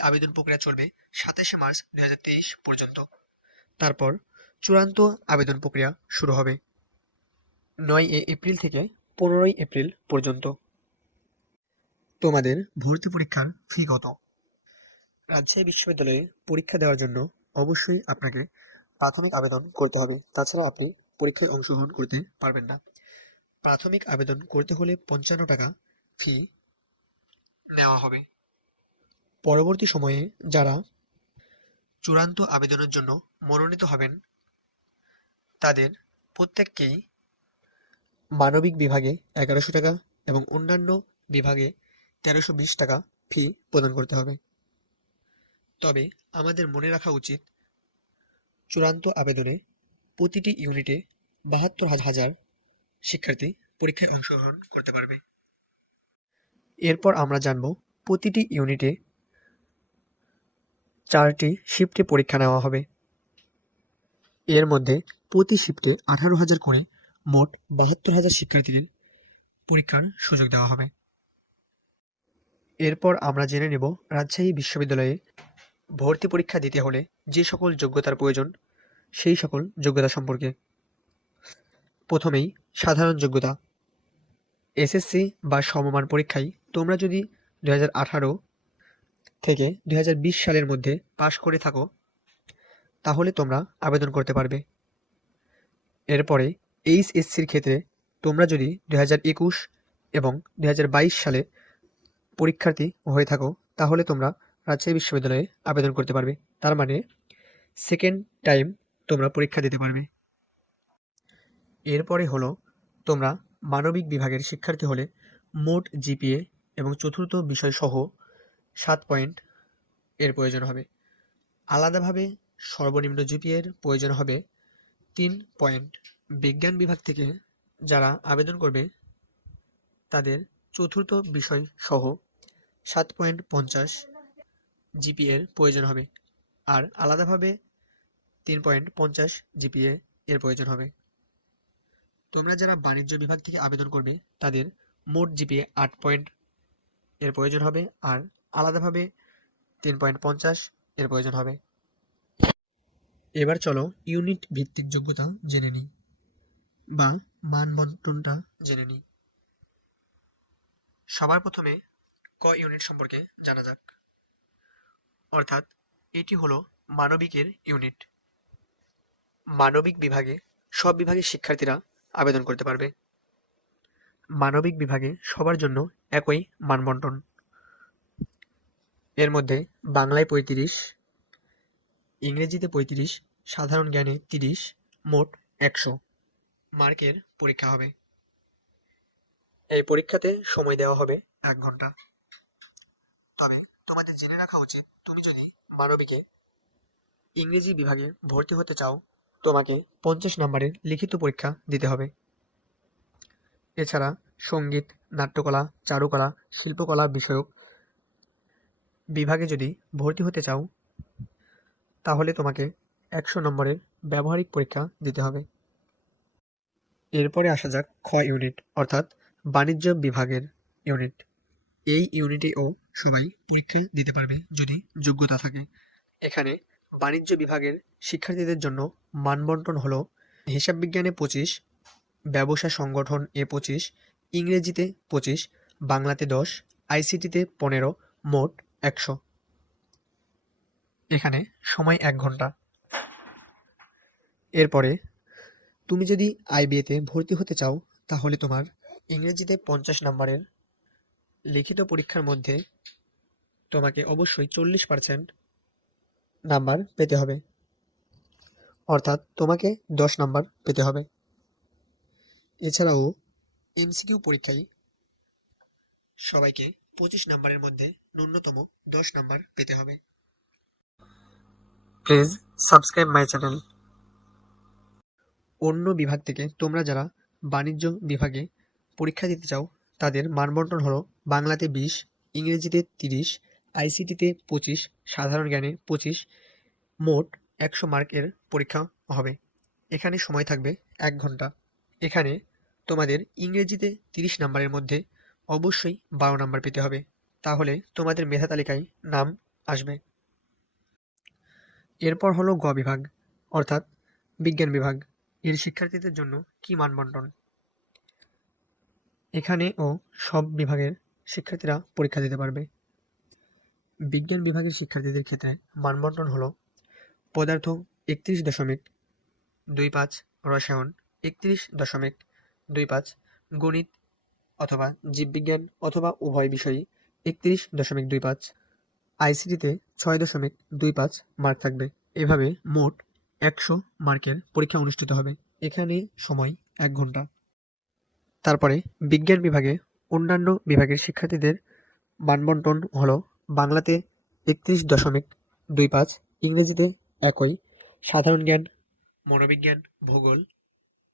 আবেদন প্রক্রিয়া চলবে সাতাশে মার্চ দুই হাজার তেইশ পর্যন্ত। তারপর চূড়ান্ত আবেদন প্রক্রিয়া শুরু হবে নয় এপ্রিল থেকে পনেরোই এপ্রিল পর্যন্ত। তোমাদের ভর্তি পরীক্ষার ফি কত? রাজশাহী বিশ্ববিদ্যালয়ে পরীক্ষা দেওয়ার জন্য অবশ্যই আপনাকে প্রাথমিক আবেদন করতে হবে। তাছাড়া আপনি পরীক্ষায় অংশগ্রহণ করতে পারবেন না। প্রাথমিক আবেদন করতে হলে পঞ্চান্ন টাকা ফি নেওয়া হবে। পরবর্তী সময়ে যারা চূড়ান্ত আবেদনের জন্য মনোনীত হবেন, তাদের প্রত্যেককেই মানবিক বিভাগে এগারোশো টাকা এবং অন্যান্য বিভাগে তেরোশো বিশ টাকা ফি প্রদান করতে হবে। তবে আমাদের মনে রাখা উচিত, চূড়ান্ত আবেদনে প্রতিটি ইউনিটে বাহাত্তর হাজার শিক্ষার্থী পরীক্ষায় অংশগ্রহণ করতে পারবে। এরপর আমরা জানব প্রতিটি ইউনিটে চারটি শিফটে পরীক্ষা নেওয়া হবে। এর মধ্যে প্রতি শিফটে আঠারো হাজার করে মোট বাহাত্তর হাজার শিক্ষার্থীদের পরীক্ষার সুযোগ দেওয়া হবে। এরপর আমরা জেনে নেব রাজশাহী বিশ্ববিদ্যালয়ে ভর্তি পরীক্ষা দিতে হলে যে সকল যোগ্যতার প্রয়োজন, সেই সকল যোগ্যতা সম্পর্কে। প্রথমেই সাধারণ যোগ্যতা। এসএসসি বা সমমান পরীক্ষায় তোমরা যদি দু হাজার আঠারো থেকে দু হাজার বিশ সালের মধ্যে পাশ করে থাকো, তাহলে তোমরা আবেদন করতে পারবে। এরপরে এইচএসসির ক্ষেত্রে তোমরা যদি দু একুশ এবং দু হাজার বাইশ সালে পরীক্ষার্থী হয়ে থাকো, তাহলে তোমরা রাজশাহী বিশ্ববিদ্যালয়ে আবেদন করতে পারবে। তার মানে সেকেন্ড টাইম তোমরা পরীক্ষা দিতে পারবে। এরপরে হলো তোমরা মানবিক বিভাগের শিক্ষার্থী হলে মোট জিপিএ এবং চতুর্থ বিষয় সহ সাত পয়েন্ট এর প্রয়োজন হবে। আলাদাভাবে সর্বনিম্ন জিপিএর প্রয়োজন হবে তিন পয়েন্ট। বিজ্ঞান বিভাগ থেকে যারা আবেদন করবে, তাদের চতুর্থ বিষয় সহ সাত পয়েন্ট পঞ্চাশ জিপিএর প্রয়োজন হবে। আর আলাদাভাবে তিন পয়েন্ট পঞ্চাশ জিপিএ এর প্রয়োজন হবে। তোমরা যারা বাণিজ্য বিভাগ থেকে আবেদন করবে, তাদের মোট জিপিএ আট পয়েন্ট এর প্রয়োজন হবে। আর আলাদাভাবে তিন পয়েন্ট পঞ্চাশ এর প্রয়োজন হবে। এবার চলো ইউনিট ভিত্তিক যোগ্যতা জেনে নিই বা মানবন্টনটা জেনে নিই। সবার প্রথমে ক ইউনিট সম্পর্কে জানা যাক। অর্থাৎ এটি হলো মানবিকের ইউনিট মানবিক বিভাগে সব বিভাগের শিক্ষার্থীরা আবেদন করতে পারবে। মানবিক বিভাগে সবার জন্য একই মানবন্টন। এর মধ্যে বাংলায় পঁয়ত্রিশ, ইংরেজিতে পঁয়ত্রিশ, সাধারণ জ্ঞানে তিরিশ, মোট একশো মার্কের পরীক্ষা হবে। এই পরীক্ষাতে সময় দেওয়া হবে এক ঘণ্টা। তবে তোমাদের জেনে রাখা উচিত, তুমি যদি মানবিকে ইংরেজি বিভাগে ভর্তি হতে চাও, তোমাকে পঞ্চাশ নম্বরের লিখিত পরীক্ষা দিতে হবে। এছাড়া সংগীত, নাট্যকলা, চারুকলা, শিল্পকলা বিষয়ক বিভাগে যদি ভর্তি হতে চাও, তাহলে তোমাকে একশো নম্বরের ব্যবহারিক পরীক্ষা দিতে হবে। এরপরে আসা যাক খ ইউনিট, অর্থাৎ বাণিজ্য বিভাগের ইউনিট। এই ইউনিটেও সবাই পরীক্ষা দিতে পারবে যদি যোগ্যতা থাকে। এখানে বাণিজ্য বিভাগের শিক্ষার্থীদের জন্য মানবন্টন হলো হিসাব বিজ্ঞানে পঁচিশ, ব্যবসা সংগঠন এ পঁচিশ, ইংরেজিতে পঁচিশ, বাংলাতে দশ, আইসিটিতে পনেরো, মোট একশো। এখানে সময় এক ঘণ্টা। এরপরে তুমি যদি আইবিএতে ভর্তি হতে চাও, তাহলে তোমার ইংরেজিতে পঞ্চাশ নম্বরের লিখিত পরীক্ষার মধ্যে তোমাকে অবশ্যই চল্লিশ পার্সেন্ট নাম্বার পেতে হবে। অর্থাৎ তোমাকে দশ নাম্বার পেতে হবে। এছাড়াও এমসিকিউ পরীক্ষায় সবাইকে পঁচিশ নাম্বারের মধ্যে ন্যূনতম দশ নাম্বার পেতে হবে। প্লিজ সাবস্ক্রাইব মাই চ্যানেল অন্য বিভাগ থেকে তোমরা যারা বাণিজ্য বিভাগে পরীক্ষা দিতে চাও তাদের মানবন্টন হলো বাংলাতে বিশ ইংরেজিতে তিরিশ আইসিটিতে পঁচিশ সাধারণ জ্ঞানে পঁচিশ মোট একশো মার্কের পরীক্ষা হবে। এখানে সময় থাকবে এক ঘণ্টা। এখানে তোমাদের ইংরেজিতে তিরিশ নাম্বারের মধ্যে অবশ্যই বারো নাম্বার পেতে হবে। তাহলে তোমাদের মেধা তালিকায় নাম আসবে। এরপর হলো গ বিভাগ, অর্থাৎ বিজ্ঞান বিভাগ। এর শিক্ষার্থীদের জন্য কি মানবন্টন? এখানেও সব বিভাগের শিক্ষার্থীরা পরীক্ষা দিতে পারবে। বিজ্ঞান বিভাগের শিক্ষার্থীদের ক্ষেত্রে মানবন্টন হলো পদার্থ একত্রিশ দশমিক দুই পাঁচ রসায়ন একত্রিশ দশমিক দুই পাঁচ গণিত অথবা জীববিজ্ঞান অথবা উভয় বিষয়ই একত্রিশ দশমিক দুই পাঁচ। আইসিটিতে ছয় দশমিক দুই পাঁচ মার্ক থাকবে। এভাবে মোট একশো মার্কের পরীক্ষা অনুষ্ঠিত হবে। এখানে সময় এক ঘণ্টা। তারপরে বিজ্ঞান বিভাগে অন্যান্য বিভাগের শিক্ষার্থীদের মানবন্টন হলো বাংলাতে একত্রিশ দশমিক দুই পাঁচ, ইংরেজিতে একই। সাধারণ জ্ঞান, মনোবিজ্ঞান, ভূগোল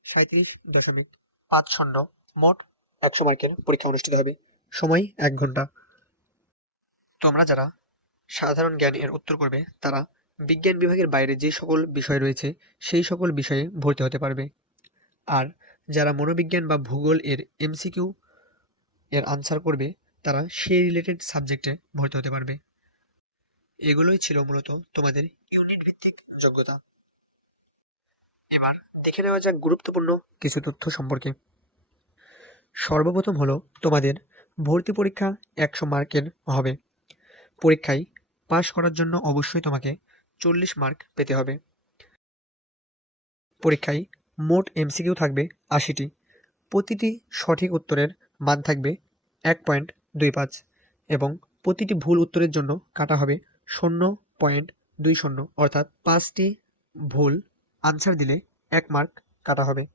সাঁত্রিশ দশমিক পাঁচ শূন্য, মোট একশো মার্কের পরীক্ষা অনুষ্ঠিত হবে? সময় এক ঘণ্টা। তোমরা যারা সাধারণ জ্ঞান এর উত্তর করবে তারা বিজ্ঞান বিভাগের বাইরে যে সকল বিষয় রয়েছে সেই সকল বিষয়ে ভর্তি হতে পারবে। আর যারা মনোবিজ্ঞান বা ভূগোল এর এমসিকিউ এর আনসার করবে তারা সেই রিলেটেড সাবজেক্টে ভর্তি হতে পারবে। এগুলোই ছিল মূলত তোমাদের ইউনিট ভিত্তিক যোগ্যতা। এবার দেখে নেওয়া যাক গুরুত্বপূর্ণ কিছু তথ্য সম্পর্কে। সর্বপ্রথম হলো তোমাদের ভর্তি পরীক্ষা একশো মার্কের হবে। পরীক্ষায় পাশ করার জন্য অবশ্যই তোমাকে চল্লিশ মার্ক পেতে হবে। পরীক্ষায় মোট এমসিকিউ থাকবে আশিটি। প্রতিটি সঠিক উত্তরের মান থাকবে এক পয়েন্ট দুই পাঁচ এবং প্রতিটি ভুল উত্তরের জন্য কাটা হবে শূন্য পয়েন্ট দুই শূন্য। অর্থাৎ পাঁচটি ভুল আনসার দিলে এক মার্ক কাটা হবে।